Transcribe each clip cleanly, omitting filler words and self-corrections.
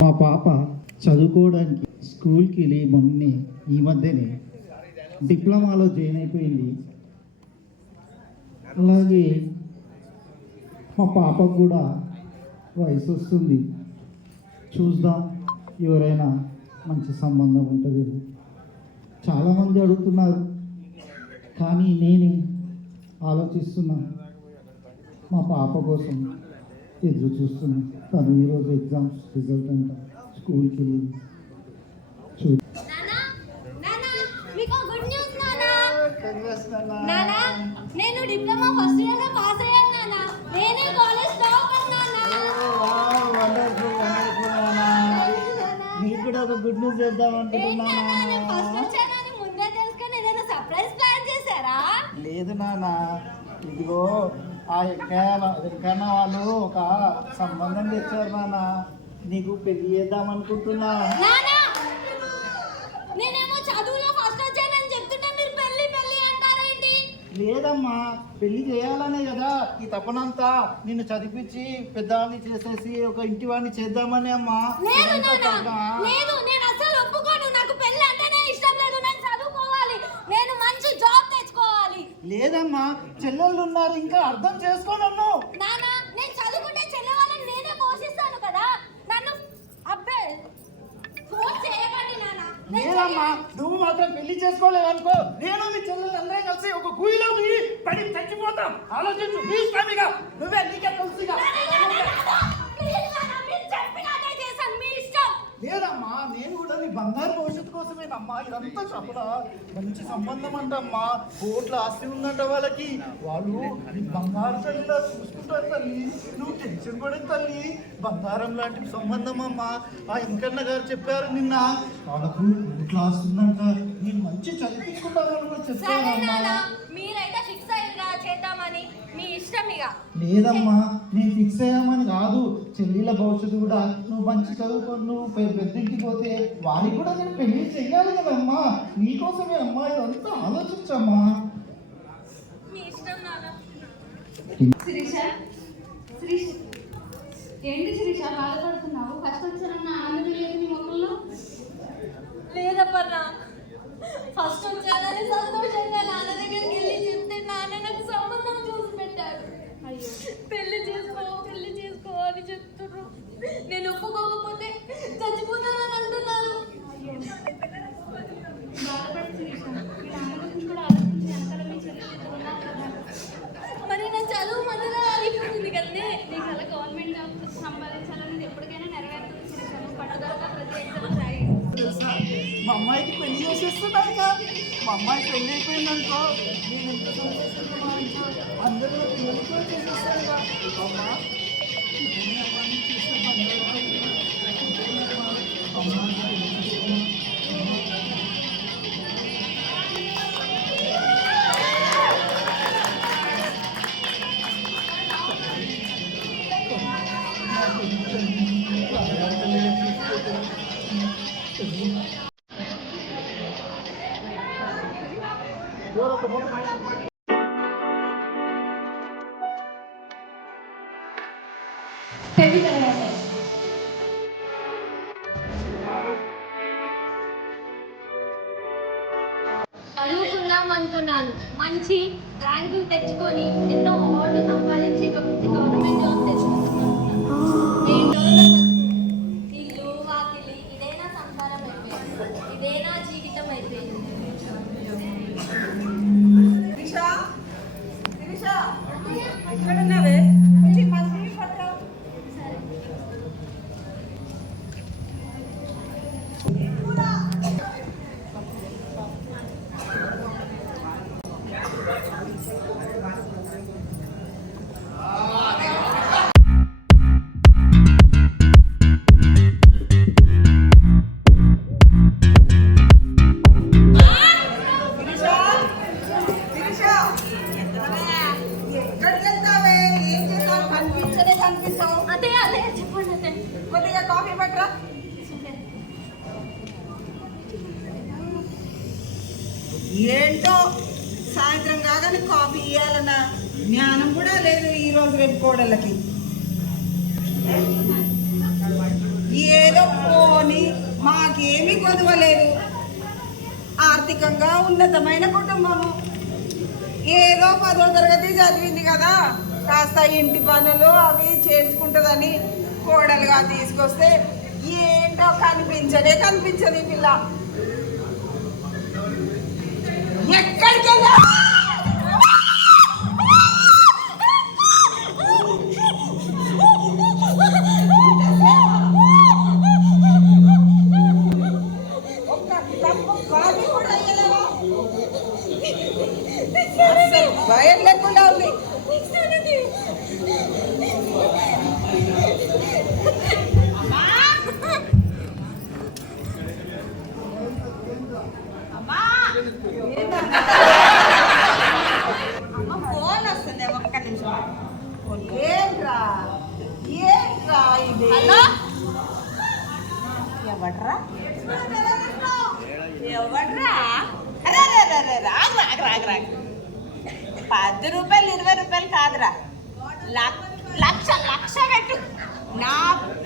మా పాప చదువుకోవడానికి స్కూల్కి వెళ్ళి ఈ మధ్యనే డిప్లొమాలో జాయిన్ అయిపోయింది. అలాగే మా పాపకు కూడా వయసు వస్తుంది, చూద్దాం ఎవరైనా మంచి సంబంధం ఉంటుంది. చాలామంది అడుగుతున్నారు, కానీ నేను ఆలోచిస్తున్నా, మా పాప కోసం ఎదురు చూస్తున్నా. తను ఈరోజు ఎగ్జామ్స్ రిజల్ట్ అంట, స్కూల్కి వెళ్ళి నేను డిప్లొమా ఫస్ట్ ఇయర్ లో పాస్ అయ్యాను నాన్న. నేనే కాలేజ్ టాపర్ నాన్న. నీకు కూడా ఒక గుడ్ న్యూస్ చెప్దాం అనుకుంటున్నాను. ఫస్ట్ వచ్చానని ముందే తెలుసుకొని ఏదైనా సర్ప్రైజ్ ప్లాన్ చేశారా? లేదు నాన్న, ఇదిగో ఆ వెంకన్న వాళ్ళు ఒక సంబంధం తెచ్చారు నాన్న. నీకు పెళ్లి చేద్దాం అనుకుంటున్నా. నేనేమో చదువులో ఫస్ట్ వచ్చానని చెప్తుంటే మీరు పెళ్లి పెళ్లి అంటారేంటి? లేదమ్మా, పెళ్లి చేయాలనే కదా ఈ తపనంతా. నిన్ను చదివించి పెద్దవాడిని చేసేసి ఒక ఇంటి వాడిని చేద్దామని అమ్మా. లేదు నేను అసలు ఒప్పుకోను. నాకు పెళ్లి అంటేనే ఇష్టం లేదు. నేను చదువుకోవాలి, నేను మంచి జాబ్ తెచ్చుకోవాలి. లేదమ్మా, చెల్లెళ్ళు ఉన్నారు, ఇంకా అర్థం చేసుకోనన్ను. నాన్న, నేను చదువుకుంటే చెల్లె వాళ్ళని నేనే పోషిస్తాను కదా. నన్ను అబ్బే ఫోర్స్ చేయకండి నాన్న. లేదమ్మా, నువ్వు మాత్రం పెళ్లి చేసుకోలేదనుకో, నేను మీ చెల్లెలు అందరం కలిసి ఒక గుయిలో పడి చచ్చిపోతాం. ఆలోచించు, మీ ఇష్టమిగా నువ్వే, నీకే తెలుసుగా. లేదమ్మా, నేను కూడా నీ బంగారు భవిష్యత్తు కోసమేనమ్మా ఇదంతా చెప్పడా. మంచి సంబంధం అంటమ్మా, కోట్ల ఆస్తి ఉందంట వాళ్ళకి. వాళ్ళు నీ బంగారు తల్లిలా చూసుకుంటారు తల్లి. నువ్వు టెన్షన్ పడే తల్లి, బంగారం లాంటి సంబంధం అమ్మా. ఆ వెంకన్న గారు చెప్పారు నిన్న, వాళ్ళకు కోట్ల ఆస్తి ఉందంట. నేను మంచి చదివించుకుంటామని కూడా చెప్పానమ్మా. మీరైతే ఫిక్స్ అయ్యిందా చేద్దామని? మీ ఇష్టం ఇక. లేదమ్మా, నేను ఫిక్స్ అయ్యామని కాదు, చెల్లిల భవిష్యత్తు కూడా. నువ్వు మంచి చదువుకొని నువ్వు పెద్దింటికి పోతే వారికి కూడా నేను పెళ్లి చెయ్యాలి కదమ్మా. నీకోసమే అమ్మా, ఇదంతా ఆలోచించమ్మా. మీ ఇష్టం నాన్న. శిరీష, ఏంటి శిరీష బాధపడుతున్నావు? ఫస్ట్ వచ్చానన్న ఆనందం లేదు నీ ముఖంలో? లేదప్పన్నా, ఫస్ట్ వచ్చానని సంతోషంగా నాన్న దగ్గరికి వెళ్ళి చెప్తే నాన్న నాకు సంబంధం చూసి పెట్టాడు. అయ్యో, పెళ్లి చేసుకో అని చెప్తున్నారు. నేను ఒప్పుకోకపోతే చచ్చిపోతానని అంటున్నారు. బాధపడి శిరీష, మీ నాన్న గురించి కూడా ఆలోచించి వెనకాల మీ చెల్లెలు ఉన్నారు కదా. మరి నా చదువు మధ్యలో ఆగిపోతుంది కదే. నీకు అలా గవర్నమెంట్ జాబ్ సంపాదించాలని ఎప్పటికైనా నెరవేరుతుంది శిరీష. నువ్వు పట్టుదలగా ప్రతి ఎగ్జామ్ రాయి. మా అమ్మాయికి పెళ్లి చేసేస్తున్నాక, మా అమ్మాయి పెళ్లి అయిపోయిందనుకో, నేను ఎంత సంతోషంగా అందరూ పెళ్లి కూడా చేసేస్తాను అమ్మా. పెళ్లి తర్వాత చదువుకుందాం అనుకున్నాను. మంచి ర్యాంకులు తెచ్చుకొని ఎన్నో అవార్డు సంపాదించి గవర్నమెంట్ జాబ్ తెచ్చుకుంటున్నాను. ఇల్లు వాకిలి ఇదేనా సంసారం అయిపోయింది, ఇదేనా జీవితం అయిపోయింది. ఎక్కడున్నావే? కొద్దిగా కాఫీ పట్టరా. ఏంటో సాయంత్రం కాగానే కాఫీ ఇవ్వాలన్న జ్ఞానం కూడా లేదు ఈ రోజు రేపు కోడళ్ళకి. ఏదో పోని మాకేమీ కొదవలేదు. ఆర్థికంగా ఉన్నతమైన కుటుంబము. ఏదో 10వ తరగతి చదివింది కదా, కాస్త ఇంటి పనులు అవి చేసుకుంటుందని కోడలుగా తీసుకొస్తే ఏంటో కనిపించదు ఈ పిల్ల. ఎక్కడికి వెళ్ళా ఒక్క కప్పు కాఫీ కూడా అయ్యలేవా? అసలు భయం లేకుండా ఉంది. అమ్మ ఫోన్ వస్తుంది, ఒక్క నిమిషం. ఏంట్రా ఇది? ఎవడ్రా? అరే 10 రూపాయలు 20 రూపాయలు కాదురా, లక్ష పెట్టు. నా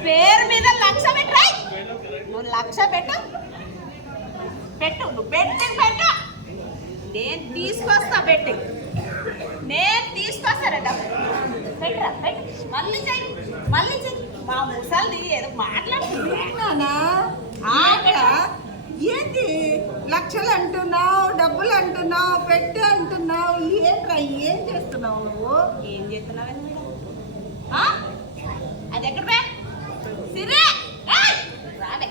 పేరు మీద 1,00,000 పెట్టు. నువ్వు 1,00,000 పెట్టు. నువ్వు పెట్టు. నేను తీసుకొస్తా డబ్బు. పెట్టరా పెట్టు. మళ్ళీ చెయ్యి. మా ముసలి ఏదో మాట్లాడుతున్నా. ఏంటి లక్షలు అంటున్నావు, డబ్బులు అంటున్నావు, పెట్టు అంటున్నావు, ఏంట్రా ఏం చేస్తున్నావు నువ్వు? ఏం చేస్తున్నావు? అది ఎక్కడ సిరే రావే.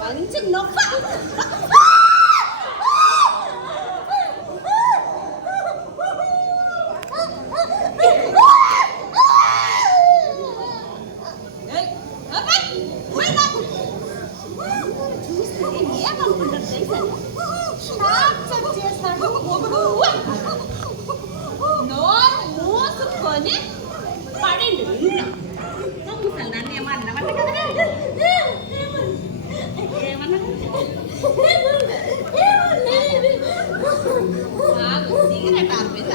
మంచి నొప్ప. నోరు మూసుకొని పడిండు. నన్ను ఏమన్నామంట కదా, సిగరెట్ ఆర్పేసి